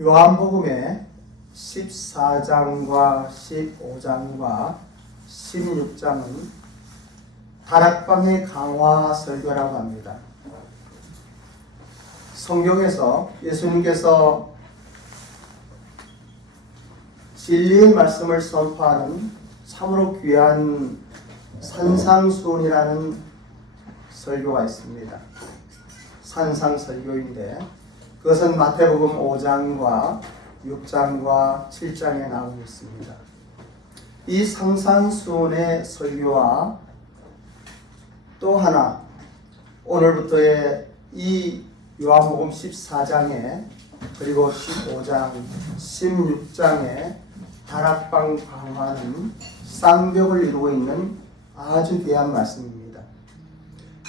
요한복음의 14장과 15장과 16장은 다락방의 강화 설교라고 합니다. 성경에서 예수님께서 진리의 말씀을 선포하는 참으로 귀한 산상수훈이라는 설교가 있습니다. 산상설교인데 그것은 마태복음 5장과 6장과 7장에 나오고 있습니다. 이 산상수훈의 설교와 또 하나 오늘부터의 이 요한복음 14장에 그리고 15장, 16장에 다락방 강화는 쌍벽을 이루고 있는 아주 귀한 말씀입니다.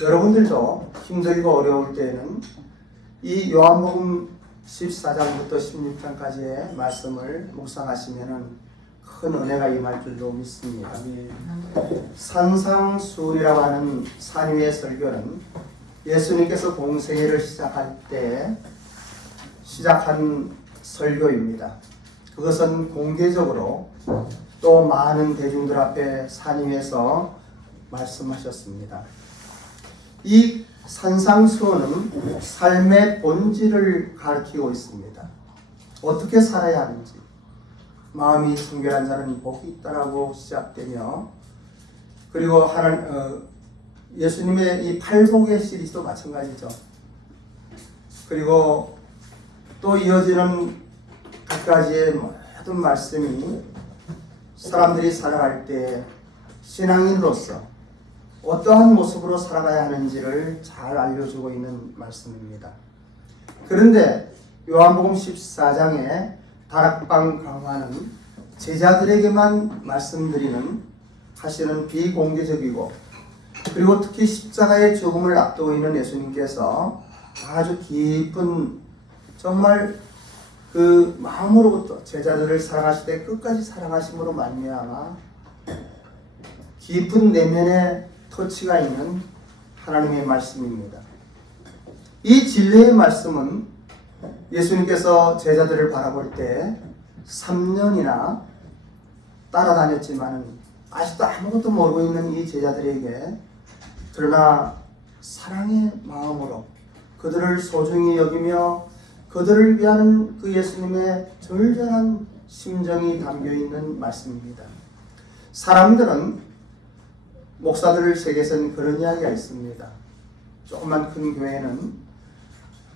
여러분들도 힘들고 어려울 때에는 이 요한복음 14장부터 16장까지의 말씀을 묵상하시면 큰 은혜가 임할 줄로 믿습니다. 산상수훈이라고 하는 산 위의 설교는 예수님께서 공생애를 시작할 때 시작한 설교입니다. 그것은 공개적으로 또 많은 대중들 앞에 산 위에서 말씀하셨습니다. 이 산상수훈은 삶의 본질을 가르치고 있습니다. 어떻게 살아야 하는지, 마음이 순결한 자는 복이 있다라고 시작되며, 그리고 예수님의 이 팔복의 시리즈도 마찬가지죠. 그리고 또 이어지는 각가지의 모든 말씀이 사람들이 살아갈 때 신앙인으로서 어떠한 모습으로 살아가야 하는지를 잘 알려주고 있는 말씀입니다. 그런데 요한복음 14장의 다락방 강화는 제자들에게만 말씀드리는 하시는 비공개적이고, 그리고 특히 십자가의 죽음을 앞두고 있는 예수님께서 아주 깊은 정말 그 마음으로부터 제자들을 사랑하실 때 끝까지 사랑하심으로 말미암아 깊은 내면에 터치가 있는 하나님의 말씀입니다. 이 진리의 말씀은 예수님께서 제자들을 바라볼 때 3년이나 따라다녔지만 아직도 아무것도 모르고 있는 이 제자들에게 그러나 사랑의 마음으로 그들을 소중히 여기며 그들을 위한 그 예수님의 절절한 심정이 담겨있는 말씀입니다. 사람들은 목사들 세계에서는 그런 이야기가 있습니다. 조그만 큰 교회는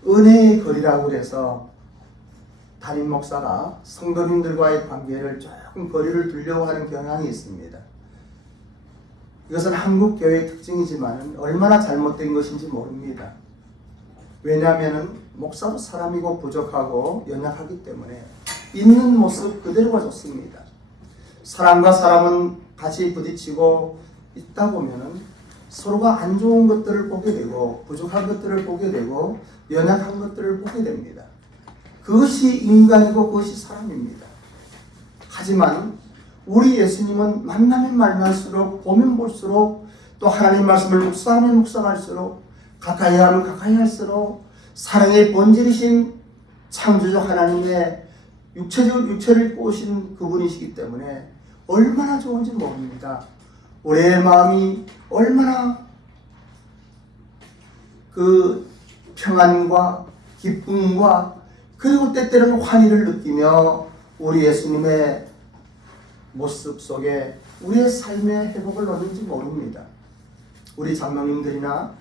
은혜의 거리라고 해서 담임 목사가 성도님들과의 관계를 조금 거리를 두려고 하는 경향이 있습니다. 이것은 한국 교회의 특징이지만 얼마나 잘못된 것인지 모릅니다. 왜냐하면 목사도 사람이고 부족하고 연약하기 때문에 있는 모습 그대로가 좋습니다. 사람과 사람은 같이 부딪히고 있다 보면은 서로가 안 좋은 것들을 보게 되고 부족한 것들을 보게 되고 연약한 것들을 보게 됩니다. 그것이 인간이고 그것이 사람입니다. 하지만 우리 예수님은 만나면 만날수록 보면 볼수록 또 하나님 말씀을 묵상하면 묵상할수록 가까이 하면 가까이 할수록 사랑의 본질이신 창조주 하나님의 육체를 꾸신 그분이시기 때문에 얼마나 좋은지 모릅니다. 우리의 마음이 얼마나 그 평안과 기쁨과 그리고 때때로는 환희를 느끼며 우리 예수님의 모습 속에 우리의 삶의 회복을 얻는지 모릅니다. 우리 장로님들이나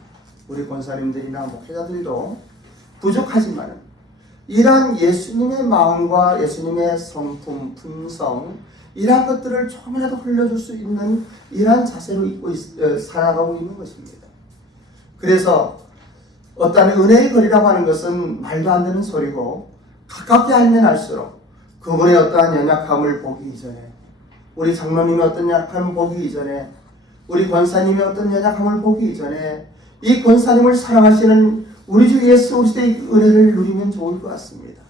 우리 권사님들이나 목회자들도 부족하지만 이러한 예수님의 마음과 예수님의 성품, 품성 이러한 것들을 조금이라도 흘려줄 수 있는 이러한 자세로 살아가고 있는 것입니다. 그래서 어떤 은혜의 거리라고 하는 것은 말도 안 되는 소리고 가깝게 알면 알수록 그분의 어떠한 연약함을 보기 이전에 우리 장로님의 어떤 연약함을 보기 이전에 우리 권사님의 어떤 연약함을 보기 이전에 이 권사님을 사랑하시는 우리 주 예수 그리스도의 은혜를 누리면 좋을 것 같습니다.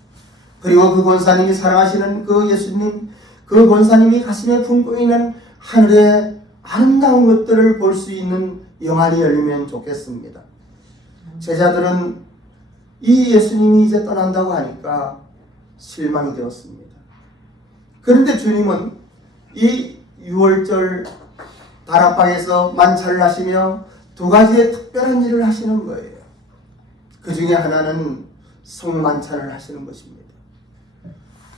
그리고 그 권사님이 사랑하시는 그 예수님, 그 권사님이 가슴에 품고 있는 하늘의 아름다운 것들을 볼 수 있는 영안이 열리면 좋겠습니다. 제자들은 이 예수님이 이제 떠난다고 하니까 실망이 되었습니다. 그런데 주님은 이 6월절 다락방에서 만찬을 하시며 두 가지의 특별한 일을 하시는 거예요. 그 중에 하나는 성만찬을 하시는 것입니다.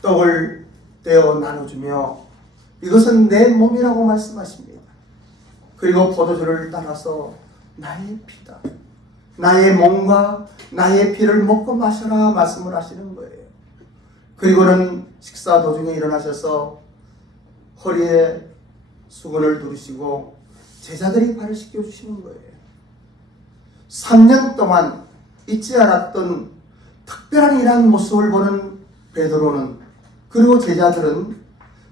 떡을 떼어 나눠주며 이것은 내 몸이라고 말씀하십니다. 그리고 포도주를 따라서 나의 피다, 나의 몸과 나의 피를 먹고 마셔라 말씀을 하시는 거예요. 그리고는 식사 도중에 일어나셔서 허리에 수건을 두르시고 제자들이 발을 씻겨주시는 거예요. 3년 동안 잊지 않았던 특별한 이러한 모습을 보는 베드로는, 그리고 제자들은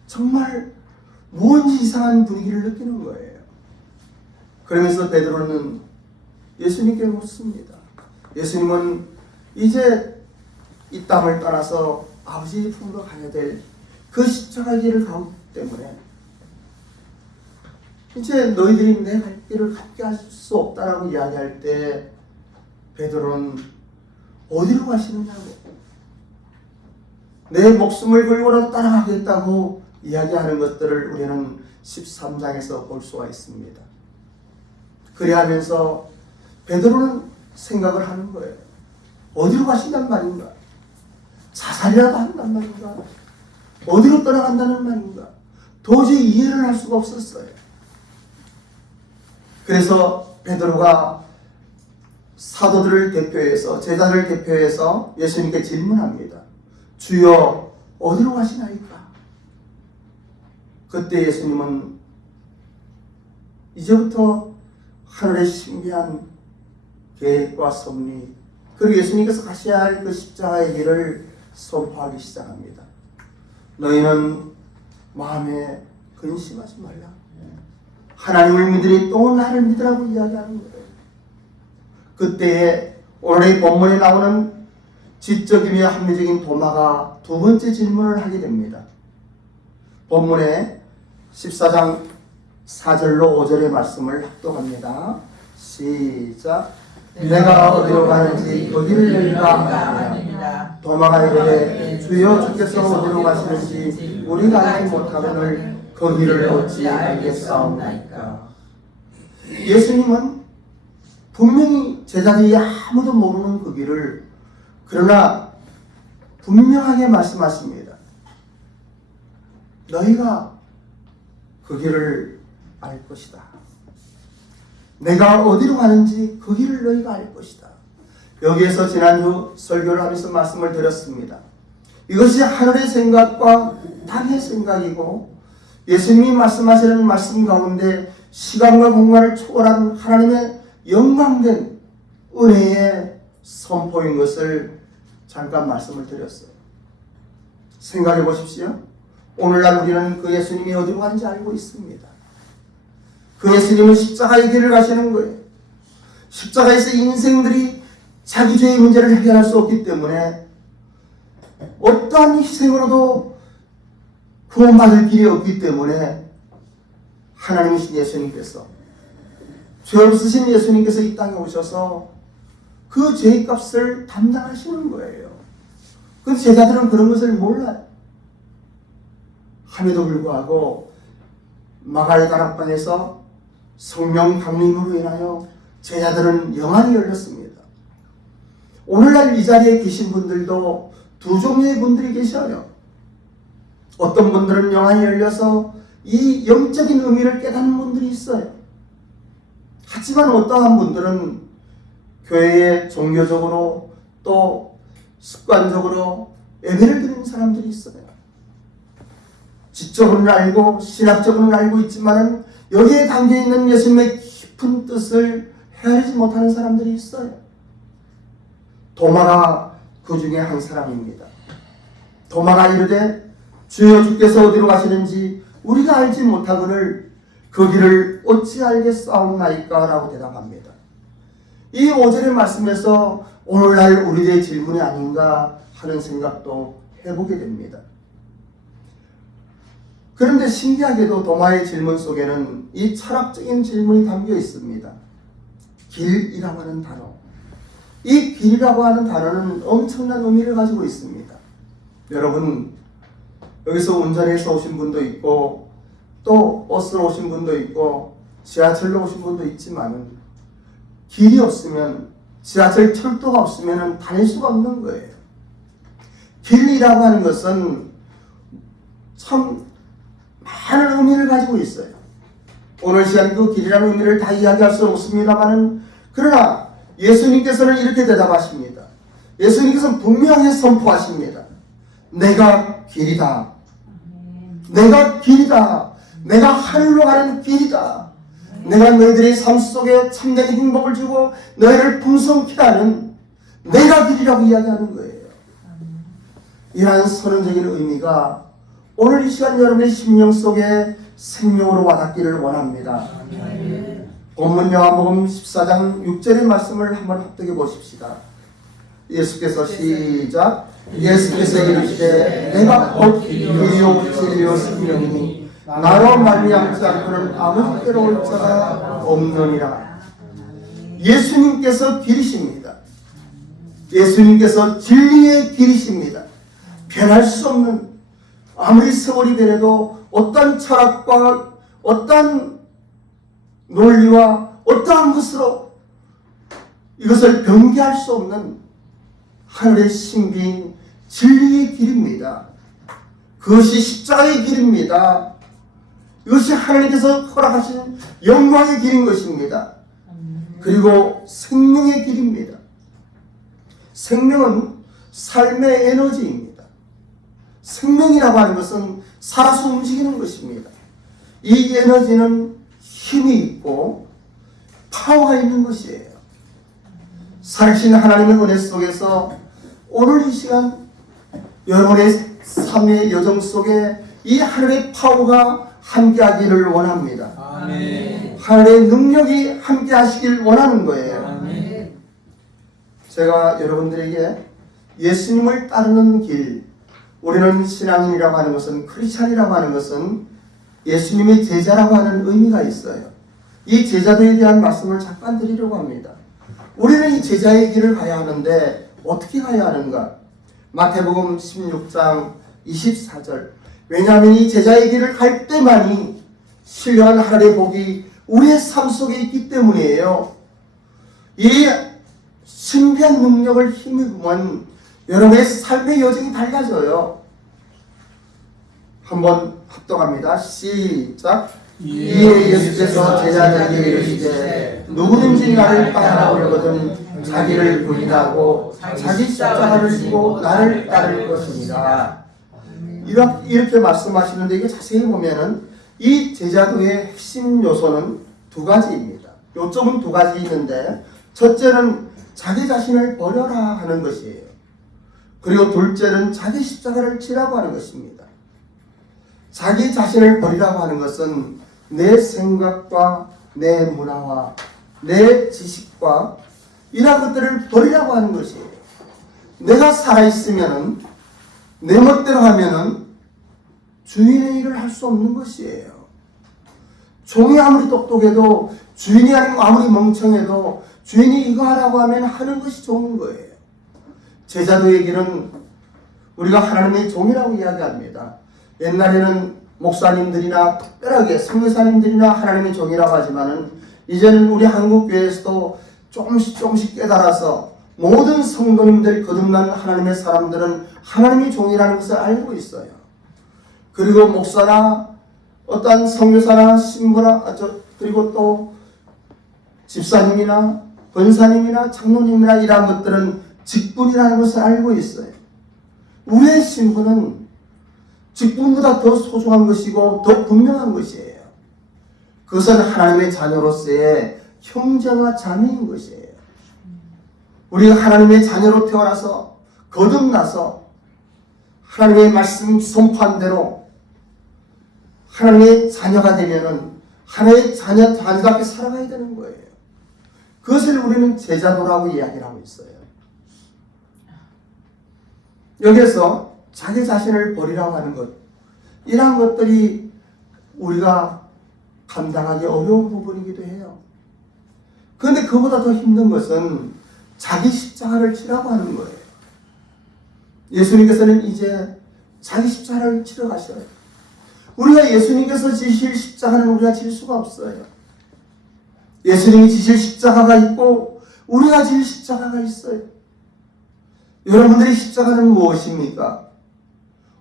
정말 무언지 이상한 분위기를 느끼는 거예요. 그러면서 베드로는 예수님께 묻습니다. 예수님은 이제 이 땅을 떠나서 아버지의 품으로 가야 될 그 십자가 길을 가기 때문에 이제 너희들이 내 갈 길을 함께 할 수 없다라고 이야기할 때 베드로는 어디로 가시느냐고, 내 목숨을 걸고라도 따라가겠다고 이야기하는 것들을 우리는 13장에서 볼 수가 있습니다. 그래하면서 베드로는 생각을 하는 거예요. 어디로 가신단 말인가? 자살이라도 한단 말인가? 어디로 떠나간다는 말인가? 도저히 이해를 할 수가 없었어요. 그래서 베드로가 사도들을 대표해서, 제자들을 대표해서 예수님께 질문합니다. 주여, 어디로 가시나이까? 그때 예수님은 이제부터 하늘의 신비한 계획과 섭리, 그리고 예수님께서 가셔야 할 그 십자가의 길을 선포하기 시작합니다. 너희는 마음에 근심하지 말라. 하나님을 믿으니 또 나를 믿으라고 이야기하는 거예요. 그때에 오늘의 본문에 나오는 지적이며 합리적인 도마가 두 번째 질문을 하게 됩니다. 본문에 14장 4절로 5절의 말씀을 합독합니다. 시작. 내가 어디로 가는지 거기를 너희가 아느냐. 도마가 이르되 주여 주께서 어디로 가시는지 우리가 알지 못하거늘 거기를 어찌 알겠사옵나이까. 예수님은 분명히 제자들이 아무도 모르는 그 길을, 그러나 분명하게 말씀하십니다. 너희가 그 길을 알 것이다. 내가 어디로 가는지 그 길을 너희가 알 것이다. 여기에서 지난주 설교를 하면서 말씀을 드렸습니다. 이것이 하늘의 생각과 땅의 생각이고, 예수님이 말씀하시는 말씀 가운데 시간과 공간을 초월한 하나님의 영광된 은혜의 선포인 것을 잠깐 말씀을 드렸어요. 생각해 보십시오. 오늘날 우리는 그 예수님이 어디로 가는지 알고 있습니다. 그 예수님은 십자가의 길을 가시는 거예요. 십자가에서 인생들이 자기 죄의 문제를 해결할 수 없기 때문에 어떠한 희생으로도 구원받을 길이 없기 때문에 하나님이신 예수님께서, 죄 없으신 예수님께서 이 땅에 오셔서 그 죄의 값을 담당하시는 거예요. 그런데 제자들은 그런 것을 몰라요. 함에도 불구하고 마가의 다락방에서 성령 강림으로 인하여 제자들은 영안이 열렸습니다. 오늘날 이 자리에 계신 분들도 두 종류의 분들이 계셔요. 어떤 분들은 영안이 열려서 이 영적인 의미를 깨닫는 분들이 있어요. 하지만 어떠한 분들은 교회에 종교적으로 또 습관적으로 예배를 드리는 사람들이 있어요. 지적으로는 알고 신학적으로는 알고 있지만 여기에 담겨있는 예수님의 깊은 뜻을 헤아리지 못하는 사람들이 있어요. 도마가 그 중에 한 사람입니다. 도마가 이르되 주여 주께서 어디로 가시는지 우리가 알지 못하거늘 그 길을 어찌 알겠사옵나이까 라고 대답합니다. 이 5절의 말씀에서 오늘날 우리의 질문이 아닌가 하는 생각도 해보게 됩니다. 그런데 신기하게도 도마의 질문 속에는 이 철학적인 질문이 담겨 있습니다. 길이라고 하는 단어. 이 길이라고 하는 단어는 엄청난 의미를 가지고 있습니다. 여러분, 여기서 운전해서 오신 분도 있고 또 버스로 오신 분도 있고 지하철로 오신 분도 있지만 길이 없으면, 지하철 철도가 없으면 다닐 수가 없는 거예요. 길이라고 하는 것은 참 많은 의미를 가지고 있어요. 오늘 시간 그 길이라는 의미를 다 이야기할 수 없습니다만, 그러나 예수님께서는 이렇게 대답하십니다. 예수님께서는 분명히 선포하십니다. 내가 길이다. 내가 길이다. 내가 하늘로 가는 길이다. 내가 너희들의 삶 속에 참된 행복을 주고 너희를 풍성케 하는 내가 길이라고 이야기하는 거예요. 이러한 선언적인 의미가 오늘 이 시간 여러분의 심령 속에 생명으로 와닿기를 원합니다. 본문 요한복음 14장 6절의 말씀을 한번 합독해 보십시다. 예수께서 시작. 예수께서 이르시되 내가 곧 길이요 진리요 생명이니 나로 말미암지 않고는 아버지께로 올 자가 없느니라. 예수님께서 길이십니다. 예수님께서 진리의 길이십니다. 변할 수 없는, 아무리 세월이 되려도 어떤 철학과 어떤 논리와 어떠한 것으로 이것을 변개할 수 없는 하늘의 신비인 진리의 길입니다. 그것이 십자가의 길입니다. 이것이 하나님께서 허락하신 영광의 길인 것입니다. 그리고 생명의 길입니다. 생명은 삶의 에너지입니다. 생명이라고 하는 것은 살아서 움직이는 것입니다. 이 에너지는 힘이 있고 파워가 있는 것이에요. 살신 하나님의 은혜 속에서 오늘 이 시간 여러분의 삶의 여정 속에 이 하늘의 파워가 함께하기를 원합니다. 아멘. 하늘의 능력이 함께하시길 원하는 거예요. 아멘. 제가 여러분들에게 예수님을 따르는 길, 우리는 신앙인이라고 하는 것은, 크리스찬이라고 하는 것은 예수님의 제자라고 하는 의미가 있어요. 이 제자도에 대한 말씀을 잠깐 드리려고 합니다. 우리는 이 제자의 길을 가야 하는데 어떻게 가야 하는가? 마태복음 16장 24절. 왜냐하면 이 제자의 길을 갈 때만이 신령한 하늘의 복이 우리의 삶 속에 있기 때문이에요. 이 신비한 능력을 힘입으면 여러분의 삶의 여정이 달라져요. 한번 합독합니다. 시작. 이에 예수께서 제자들에게 이르시되 누구든지 나를 따라오려거든 자기를 부인하고 자기 십자가를 지고 나를 따를 것입니다. 이렇게 말씀하시는데, 이게 자세히 보면은 이 제자도의 핵심 요소는 두 가지입니다. 요점은 두 가지 있는데, 첫째는 자기 자신을 버려라 하는 것이에요. 그리고 둘째는 자기 십자가를 지라고 하는 것입니다. 자기 자신을 버리라고 하는 것은 내 생각과 내 문화와 내 지식과 이런 것들을 버리라고 하는 것이에요. 내가 살아있으면은, 내 멋대로 하면은 주인의 일을 할 수 없는 것이에요. 종이 아무리 똑똑해도, 주인이 아무리 멍청해도 주인이 이거 하라고 하면 하는 것이 좋은 거예요. 제자도의 길은 우리가 하나님의 종이라고 이야기합니다. 옛날에는 목사님들이나 특별하게 선교사님들이나 하나님의 종이라고 하지만은, 이제는 우리 한국교회에서도 조금씩 깨달아서 모든 성도님들, 거듭난 하나님의 사람들은 하나님의 종이라는 것을 알고 있어요. 그리고 목사나 어떤 선교사나 신부나 그리고 또 집사님이나 권사님이나 장로님이나 이런 것들은 직분이라는 것을 알고 있어요. 우리의 신분은 직분보다 더 소중한 것이고 더 분명한 것이에요. 그것은 하나님의 자녀로서의 형제와 자매인 것이에요. 우리가 하나님의 자녀로 태어나서 거듭나서 하나님의 말씀 선포한 대로 하나님의 자녀가 되면은 하나님의 자녀답게 살아가야 되는 거예요. 그것을 우리는 제자도라고 이야기를 하고 있어요. 여기에서 자기 자신을 버리라고 하는 것, 이러한 것들이 우리가 감당하기 어려운 부분이기도 해요. 그런데 그보다 더 힘든 것은 자기 십자가를 지라고 하는 거예요. 예수님께서는 이제 자기 십자가를 치러 가셔요. 우리가 예수님께서 지실 십자가는 우리가 질 수가 없어요. 예수님이 지실 십자가가 있고 우리가 질 십자가가 있어요. 여러분들의 십자가는 무엇입니까?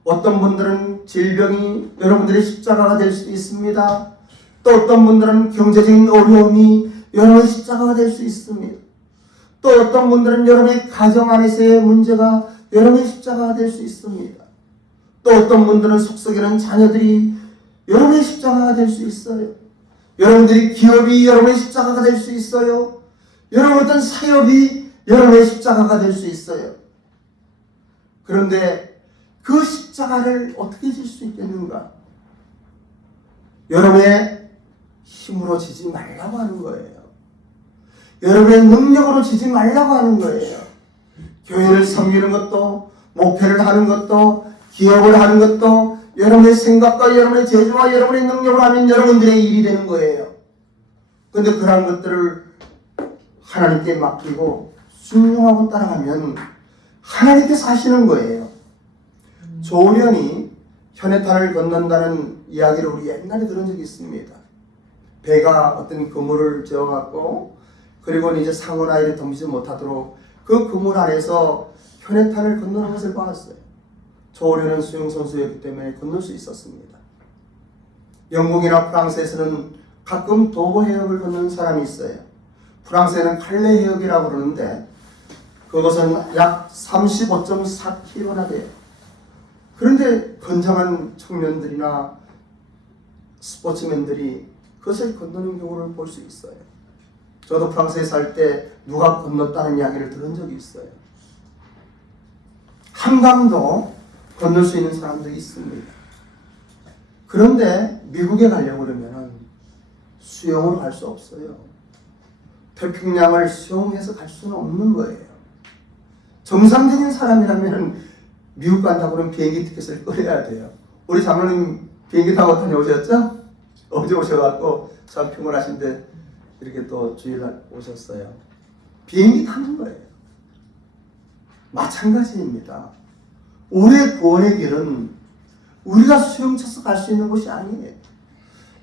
어떤 분들은 질병이 여러분들의 십자가가 될 수 있습니다. 또 어떤 분들은 경제적인 어려움이 여러분의 십자가가 될 수 있습니다. 또 어떤 분들은 여러분의 가정 안에서의 문제가 여러분의 십자가가 될 수 있습니다. 또 어떤 분들은 속썩이는 자녀들이 여러분의 십자가가 될 수 있어요. 여러분들이 기업이 여러분의 십자가가 될 수 있어요. 여러분 어떤 사역이 여러분의 십자가가 될 수 있어요. 그런데 그 십자가를 어떻게 질 수 있겠는가? 여러분의 힘으로 지지 말라고 하는 거예요. 여러분의 능력으로 지지 말라고 하는 거예요. 교회를 섬기는 것도, 목회를 하는 것도, 기업을 하는 것도 여러분의 생각과 여러분의 재주와 여러분의 능력으로 하면 여러분들의 일이 되는 거예요. 그런데 그러한 것들을 하나님께 맡기고 순종하고 따라가면 하나님께서 하시는 거예요. 조련이 현해탄을 건넌다는 이야기를 우리 옛날에 들은 적이 있습니다. 배가 어떤 그물을 지어갖고 그리고 이제 상어나이를 덤비지 못하도록 그 그물 안에서 현해탄을 건너는 것을 봤어요. 조련은 수영선수였기 때문에 건널 수 있었습니다. 영국이나 프랑스에서는 가끔 도보 해역을 걷는 사람이 있어요. 프랑스에는 칼레 해역이라고 그러는데 그것은 약 35.4km나 돼요. 그런데 건장한 청년들이나 스포츠맨들이 그것을 건너는 경우를 볼 수 있어요. 저도 프랑스에 살 때 누가 건넜다는 이야기를 들은 적이 있어요. 한강도 건널 수 있는 사람들이 있습니다. 그런데 미국에 가려고 그러면 수영으로 갈 수 없어요. 태평양을 수영해서 갈 수는 없는 거예요. 정상적인 사람이라면 미국 간다고 그러면 비행기 티켓을 끊어야 돼요. 우리 장로님 비행기 타고 다녀오셨죠? 어제 오셔갖고 참 평온하신데 이렇게 또 주일날 오셨어요. 비행기 타는 거예요. 마찬가지입니다. 우리의 구원의 길은 우리가 수영쳐서 갈 수 있는 곳이 아니에요.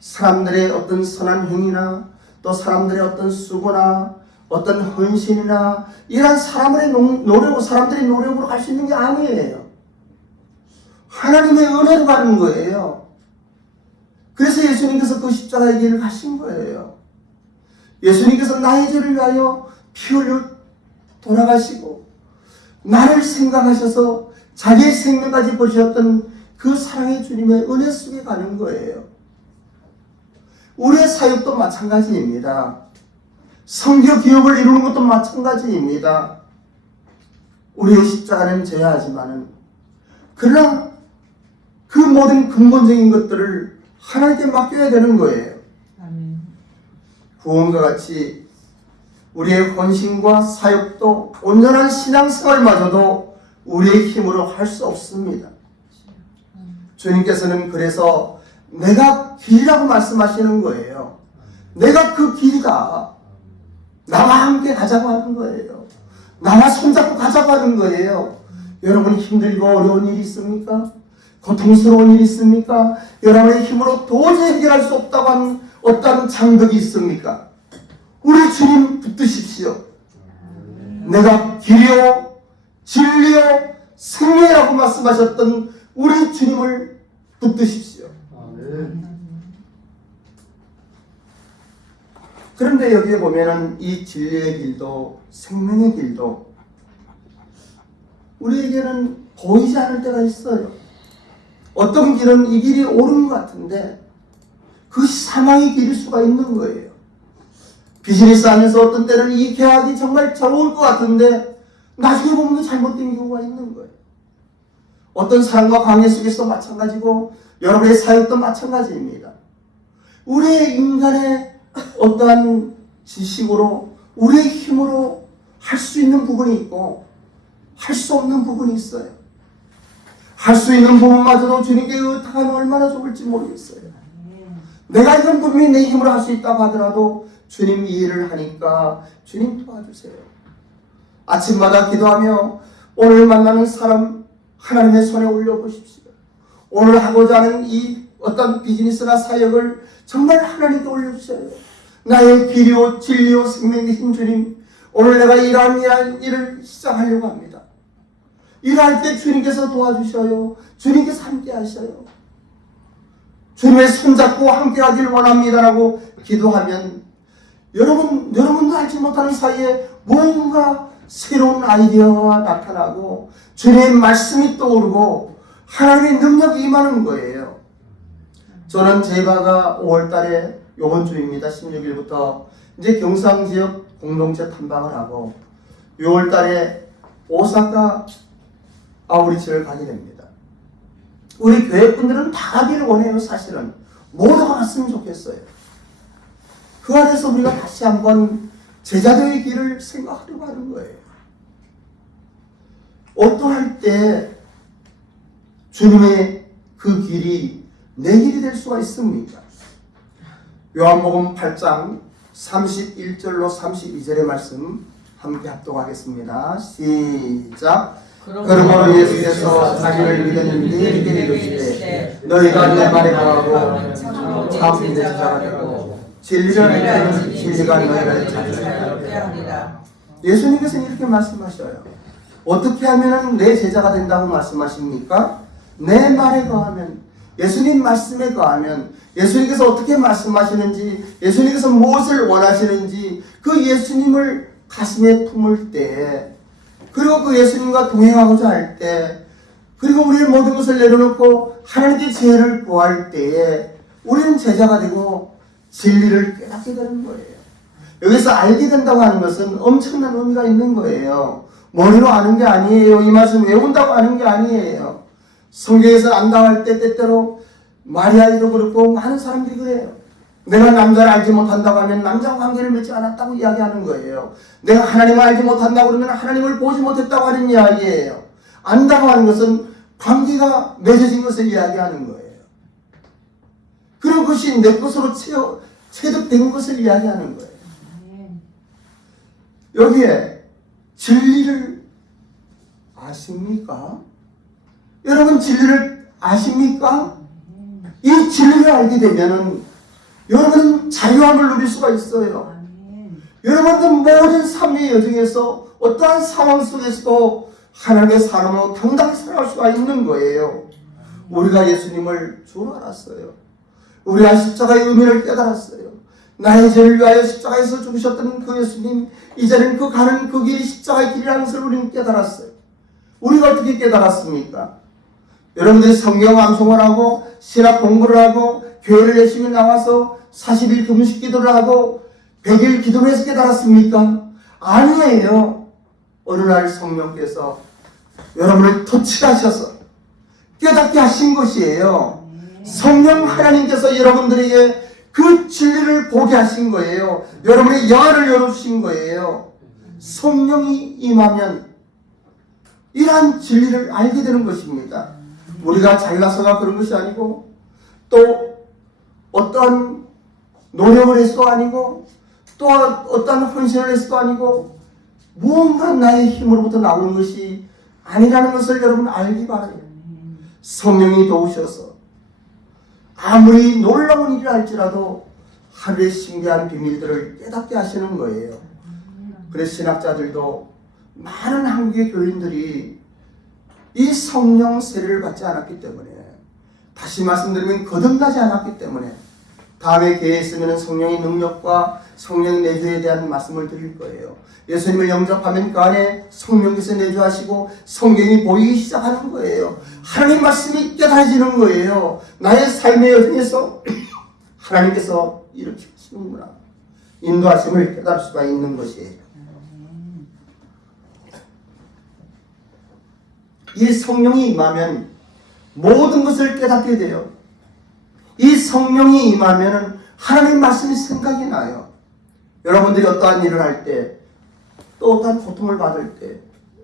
사람들의 어떤 선한 행위나 또 사람들의 어떤 수고나 어떤 헌신이나 이런 사람들의 노력으로 갈 수 있는 게 아니에요. 하나님의 은혜로 가는 거예요. 그래서 예수님께서 그 십자가의 길을 가신 거예요. 예수님께서 나의 죄를 위하여 피 흘려 돌아가시고 나를 생각하셔서 자기의 생명까지 보셨던 그 사랑의 주님의 은혜 속에 가는 거예요. 우리의 사역도 마찬가지입니다. 선교 기업을 이루는 것도 마찬가지입니다. 우리의 십자가는 져야 하지만은 그러나 그 모든 근본적인 것들을 하나님께 맡겨야 되는 거예요. 아멘. 구원과 같이 우리의 헌신과 사역도 온전한 신앙생활마저도 우리의 힘으로 할 수 없습니다. 주님께서는 그래서 내가 길이라고 말씀하시는 거예요. 내가 그 길이다. 나와 함께 가자고 하는 거예요. 나와 손잡고 가자고 하는 거예요. 여러분 힘들고 어려운 일이 있습니까? 고통스러운 일이 있습니까? 여러분의 힘으로 도저히 해결할 수 없다고 하는 어떤 장벽이 있습니까? 우리 주님 붙드십시오. 내가 길이요 진리요 생명이라고 말씀하셨던 우리 주님을 붙드십시오. 그런데 여기에 보면은 이 진리의 길도 생명의 길도 우리에게는 보이지 않을 때가 있어요. 어떤 길은 이 길이 옳은 것 같은데 그 사망의 길일 수가 있는 거예요. 비즈니스 하면서 어떤 때는 이 계약이 정말 좋을 것 같은데 나중에 보면 잘못된 경우가 있는 거예요. 어떤 사람과 관계 속에서 마찬가지고 여러분의 사역도 마찬가지입니다. 우리의 인간의 어떠한 지식으로 우리의 힘으로 할 수 있는 부분이 있고 할 수 없는 부분이 있어요. 할 수 있는 부분마저도 주님께 의탁하면 얼마나 좋을지 모르겠어요. 내가 이런 부분이 내 힘으로 할 수 있다고 하더라도 주님 이 일을 하니까 주님 도와주세요. 아침마다 기도하며 오늘 만나는 사람 하나님의 손에 올려보십시오. 오늘 하고자 하는 이 어떤 비즈니스나 사역을 정말 하나님께 올려주세요. 나의 길이요 진리요 생명이신 주님, 오늘 내가 이러한 일을 시작하려고 합니다. 일할 때 주님께서 도와주셔요. 주님께서 함께 하셔요. 주님의 손잡고 함께 하길 원합니다라고 기도하면 여러분도 알지 못하는 사이에 뭔가 새로운 아이디어가 나타나고 주님의 말씀이 떠오르고 하나님의 능력이 임하는 거예요. 저는 제바가 5월달에 이번 주입니다. 16일부터 이제 경상지역 공동체 탐방을 하고 6월달에 오사카 아우리치를 가게 됩니다. 우리 교회 분들은 다 가기를 원해요. 사실은 모두가 갔으면 좋겠어요. 그 안에서 우리가 다시 한번 제자도의 길을 생각하려고 하는 거예요. 어떠할 때 주님의 그 길이 내 길이 될 수가 있습니까? 요한복음 8장 31절로 32절의 말씀 함께 합독하겠습니다. 시작. 그러므로 예수께서 자기를 믿는 너희에게 이르시되 너희가 내 말에 거하고 참 내 제자가 되고 진리를 알면 진리가 너희를 찾으리라. 예수님께서는 이렇게 말씀하셔요. 어떻게 하면 내 제자가 된다고 말씀하십니까? 내 말에 거하면, 예수님 말씀에 거하면, 예수님께서 어떻게 말씀하시는지, 예수님께서 무엇을 원하시는지 그 예수님을 가슴에 품을 때, 그리고 그 예수님과 동행하고자 할 때, 그리고 우리의 모든 것을 내려놓고 하나님께 죄를 구할 때에 우리는 제자가 되고 진리를 깨닫게 되는 거예요. 여기서 알게 된다고 하는 것은 엄청난 의미가 있는 거예요. 머리로 아는 게 아니에요. 이 말씀 외운다고 아는 게 아니에요. 성경에서 안다고 할 때 때때로 마리아도 그렇고 많은 사람들이 그래요. 내가 남자를 알지 못한다고 하면 남자와 관계를 맺지 않았다고 이야기하는 거예요. 내가 하나님을 알지 못한다고 그러면 하나님을 보지 못했다고 하는 이야기예요. 안다고 하는 것은 관계가 맺어진 것을 이야기하는 거예요. 그리고 그것이 내 것으로 체득된 것을 이야기하는 거예요. 여기에 진리를 아십니까? 여러분 진리를 아십니까? 이 진리를 알게 되면은 여러분은 자유함을 누릴 수가 있어요. 여러분은 모든 삶의 여정에서 어떠한 상황 속에서도 하나님의 사람으로 당당히 살아갈 수가 있는 거예요. 우리가 예수님을 주로 알았어요. 우리가 십자가의 의미를 깨달았어요. 나의 죄를 위하여 십자가에서 죽으셨던 그 예수님, 이제는 그 가는 그 길이 십자가의 길이라는 것을 우리는 깨달았어요. 우리가 어떻게 깨달았습니까? 여러분들이 성경 암송을 하고 신학 공부를 하고 교회를 열심히 나와서 40일 금식 기도를 하고 100일 기도를 해서 깨달았습니까? 아니에요. 어느 날 성령께서 여러분을 터치하셔서 깨닫게 하신 것이에요. 성령 하나님께서 여러분들에게 그 진리를 보게 하신 거예요. 여러분의 영안을 열어주신 거예요. 성령이 임하면 이러한 진리를 알게 되는 것입니다. 우리가 잘나서가 그런 것이 아니고 또 어떤 노력을 해서도 아니고 또 어떤 헌신을 해서도 아니고 무언가 나의 힘으로부터 나오는 것이 아니라는 것을 여러분 알기 바라요. 성령이 도우셔서 아무리 놀라운 일을 할지라도 하늘의 신비한 비밀들을 깨닫게 하시는 거예요. 그래서 신학자들도 많은 한국의 교인들이 이 성령 세례를 받지 않았기 때문에, 다시 말씀드리면 거듭나지 않았기 때문에 다음에 기회에 있으면 성령의 능력과 성령의 내주에 대한 말씀을 드릴 거예요. 예수님을 영접하면 그 안에 성령께서 내주하시고 성경이 보이기 시작하는 거예요. 하나님 말씀이 깨달아지는 거예요. 나의 삶의 여정에서 하나님께서 이렇게 하시는구나, 인도하심을 깨달을 수가 있는 것이에요. 이 성령이 임하면 모든 것을 깨닫게 돼요. 이 성령이 임하면 하나님 말씀이 생각이 나요. 여러분들이 어떠한 일을 할 때, 또 어떠한 고통을 받을 때,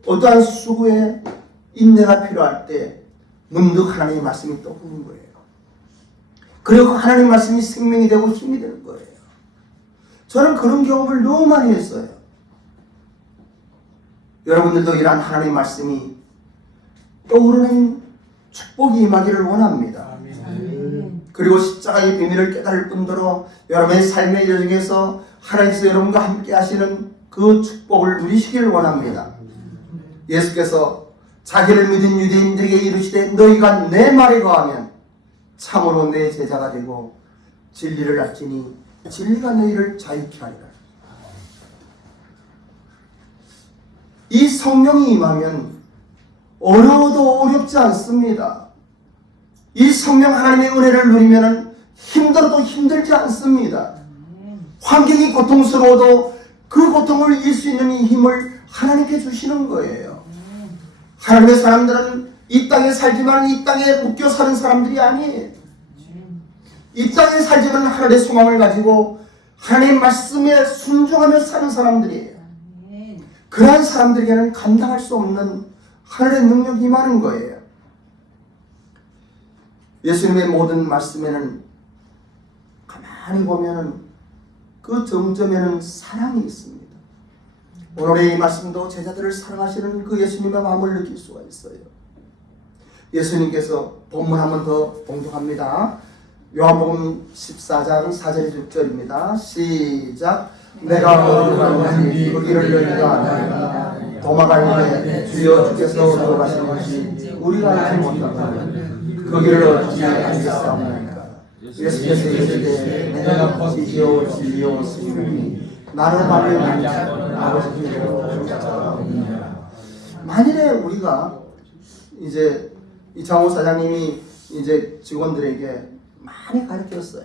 어떠한 수고에 인내가 필요할 때 문득 하나님의 말씀이 떠오르는 거예요. 그리고 하나님 말씀이 생명이 되고 힘이 되는 거예요. 저는 그런 경험을 너무 많이 했어요. 여러분들도 이러한 하나님 말씀이 떠오르는 축복이 임하기를 원합니다. 아멘. 그리고 십자가의 비밀을 깨달을 뿐더러 여러분의 삶의 여정에서 하나님께서 여러분과 함께 하시는 그 축복을 누리시기를 원합니다. 예수께서 자기를 믿은 유대인들에게 이르시되 너희가 내 말에 거하면 참으로 내 제자가 되고 진리를 알지니 진리가 너희를 자유케 하리라. 이 성령이 임하면 어려워도 어렵지 않습니다. 이 성령 하나님의 은혜를 누리면 힘들어도 힘들지 않습니다. 환경이 고통스러워도 그 고통을 이길 수 있는 이 힘을 하나님께 주시는 거예요. 하나님의 사람들은 이 땅에 살지만 이 땅에 묶여 사는 사람들이 아니에요. 이 땅에 살지만 하나님의 소망을 가지고 하나님의 말씀에 순종하며 사는 사람들이에요. 그러한 사람들에게는 감당할 수 없는 하늘의 능력이 임하는 거예요. 예수님의 모든 말씀에는 가만히 보면은 그 정점에는 사랑이 있습니다. 오늘의 이 말씀도 제자들을 사랑하시는 그 예수님의 마음을 느낄 수가 있어요. 예수님께서 본문 한 번 더 봉독합니다. 요한복음 14장 4절에 6절입니다. 시작. 내가 어디로 가는지 그 길을 너희가 아나이다. 도마가 이르되 주여 주께서 어디로 가시는지 우리가 알지 못하거든 그 길을 어찌 알겠사옵나이까. 예수께서 이르시되 내가 빛이요 진리요 생명이니 나를 말하는 자는 아버지께로 쫓아오느니라. 만일에 우리가 이제 이창호 사장님이 이제 직원들에게 많이 가르쳤어요.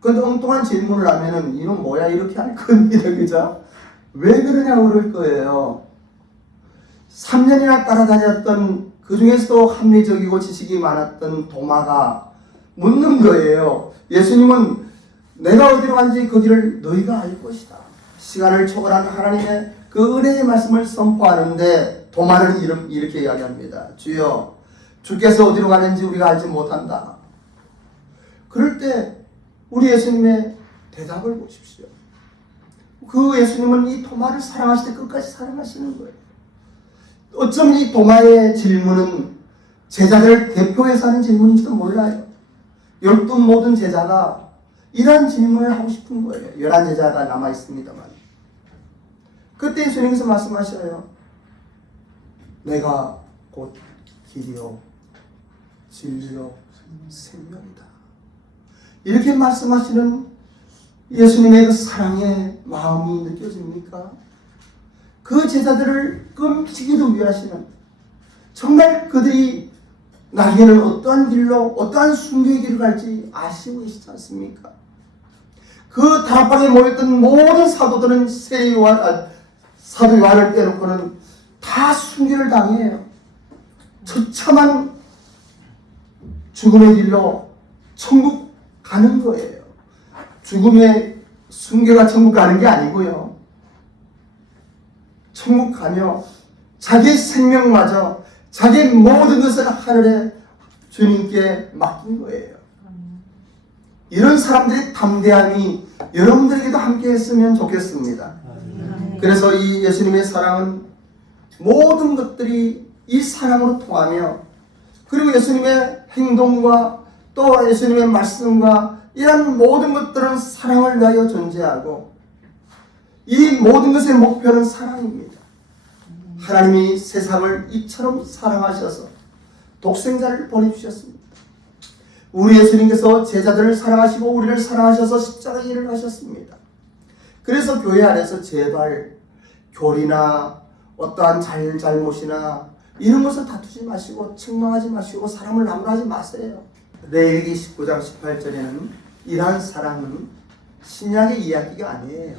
근데 엉뚱한 질문을 하면은 이놈 뭐야 이렇게 할 겁니다. 그죠? 왜 그러냐고 그럴 거예요. 3년이나 따라다녔던 그 중에서도 합리적이고 지식이 많았던 도마가 묻는 거예요. 예수님은 내가 어디로 간지 그 길을 너희가 알 것이다. 시간을 초월한 하나님의 그 은혜의 말씀을 선포하는데 도마는 이렇게 이야기합니다. 주여 주께서 어디로 가는지 우리가 알지 못한다. 그럴 때 우리 예수님의 대답을 보십시오. 그 예수님은 이 도마를 사랑하실 때 끝까지 사랑하시는 거예요. 어쩜 이 도마의 질문은 제자들을 대표해서 하는 질문인지도 몰라요. 12 모든 제자가 이런 질문을 하고 싶은 거예요. 11제자가 남아있습니다만. 그때 예수님께서 말씀하셔요. 내가 곧 길이요 진리요 생명이다. 이렇게 말씀하시는 예수님의 그 사랑의 마음이 느껴집니까? 그 제자들을 끔찍이도 위하시는, 정말 그들이 나에게는 어떠한 길로 어떠한 순교의 길을 갈지 아시고 계시지 않습니까? 그 다락방에 모였던 모든 사도들은 사도 요한을 빼놓고는 다 순교를 당해요. 처참한 죽음의 길로 천국 가는 거예요. 죽음의 순교가 천국 가는 게 아니고요. 천국 가며 자기 생명마저 자기 모든 것을 하늘에 주님께 맡긴 거예요. 이런 사람들의 담대함이 여러분들에게도 함께 했으면 좋겠습니다. 그래서 이 예수님의 사랑은 모든 것들이 이 사랑으로 통하며, 그리고 예수님의 행동과 또 예수님의 말씀과 이런 모든 것들은 사랑을 위하여 존재하고, 이 모든 것의 목표는 사랑입니다. 하나님이 세상을 이처럼 사랑하셔서 독생자를 보내주셨습니다. 우리 예수님께서 제자들을 사랑하시고 우리를 사랑하셔서 십자가의 일을 하셨습니다. 그래서 교회 안에서 제발 교리나 어떠한 잘못이나 이런 것을 다투지 마시고 책망하지 마시고 사람을 나무라지 마세요. 레위기 19장 18절에는 이러한 사랑은 신약의 이야기가 아니에요.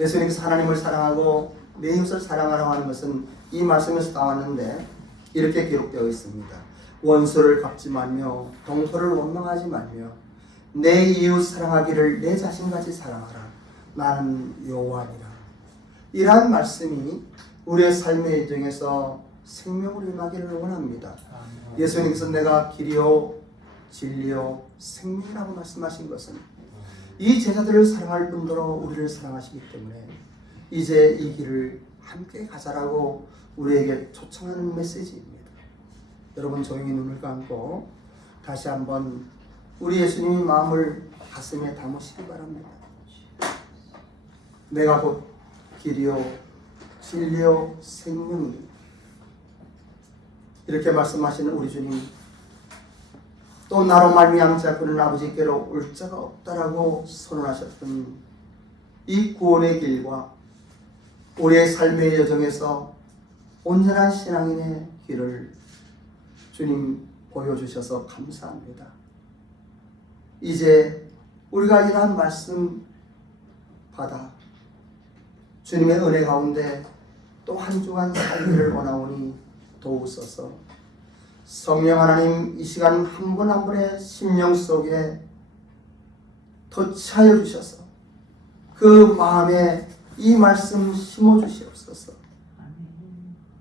예수님께서 하나님을 사랑하고 내 이웃을 사랑하라고 하는 것은 이 말씀에서 나왔는데 이렇게 기록되어 있습니다. 원수를 갚지 말며 동포를 원망하지 말며 내 이웃 사랑하기를 내 자신같이 사랑하라. 나는 여호와니라. 이러한 말씀이 우리의 삶의 일정에서 생명을 임하기를 원합니다. 예수님께서 내가 길이요 진리요 생명이라고 말씀하신 것은 이 제자들을 사랑할 뿐더러 우리를 사랑하시기 때문에 이제 이 길을 함께 가자라고 우리에게 초청하는 메시지입니다. 여러분 조용히 눈을 감고 다시 한번 우리 예수님의 마음을 가슴에 담으시기 바랍니다. 내가 곧 길이요 진리요 생명이, 이렇게 말씀하시는 우리 주님, 또 나로 말미암아 그는 아버지께로 올 자가 없다라고 선언하셨던 이 구원의 길과 우리의 삶의 여정에서 온전한 신앙인의 길을 주님 보여주셔서 감사합니다. 이제 우리가 이러한 말씀 받아 주님의 은혜 가운데 또 한 주간 살기를 원하오니 도우소서. 성령 하나님, 이 시간 한 분 한 분의 심령 속에 터치하여 주셔서 그 마음에 이 말씀 심어 주시옵소서.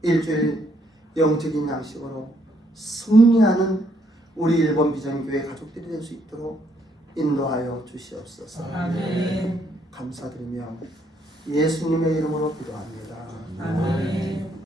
일주일 영적인 양식으로 승리하는 우리 일본 비전교회 가족들이 될 수 있도록 인도하여 주시옵소서. 아멘. 감사드리며 예수님의 이름으로 기도합니다. 아멘.